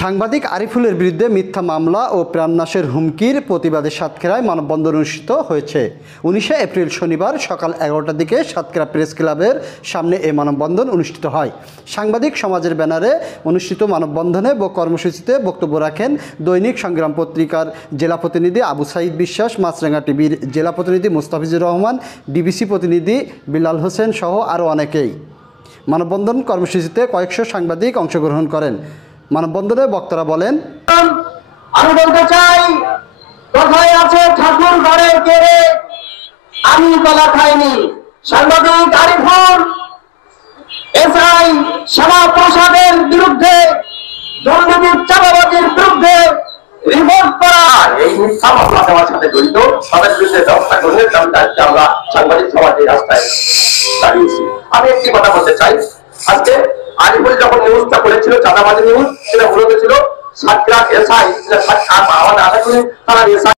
সাংবাদিক আরিফুলের বিরুদ্ধে মিথ্যা মামলা ও প্রাণনাশের হুমকির প্রতিবাদে সাতক্ষীরায় মানববন্ধন অনুষ্ঠিত হয়েছে। 19 এপ্রিল শনিবার সকাল 11টার দিকে সাতক্ষীরা প্রেস ক্লাবের সামনে এই মানববন্ধন অনুষ্ঠিত হয়। সাংবাদিক সমাজের ব্যানারে অনুষ্ঠিত মানববন্ধনে কর্মসূচিতে বক্তব্য রাখেন দৈনিক সংগ্রাম পত্রিকার জেলা প্রতিনিধি আবু সাইদ বিশ্বাস, মাছরাঙা টিভির জেলা প্রতিনিধি মুস্তাফিজুর রহমান, ডিবিসি প্রতিনিধি বিলাল হোসেন সহ আরও অনেকেই। মানববন্ধন কর্মসূচিতে কয়েকশো সাংবাদিক অংশগ্রহণ করেন। মানববন্ধনে বক্তারা বলেন, আমি বলতে চাই, কথায় আছে ঠাকুর ঘরে কেড়ে আমি গলা খাইনি। সাংবাদিক আরিফুল এসআই সেনা প্রসাদের বিরুদ্ধে, দুর্নীতির চাঁদাবাজির বিরুদ্ধে রিপোর্ট করা, এই মিথ্যা মামলা দেওয়ার সাথে জড়িত তাদের বিরুদ্ধে ব্যবস্থা গ্রহণের দাবিতে আজকে আমরা সাংবাদিক সমাজের রাস্তায় দাঁড়িয়েছি। আমি একটি কথা বলতে চাই, আজকে আরিফুল যখন নিউজটা করেছিল চাঁদাবাজি নিউজ, সেটা মূলত ছিল সাতক্ষীরা এসআই, আমাদের আশা করি তারা এসআই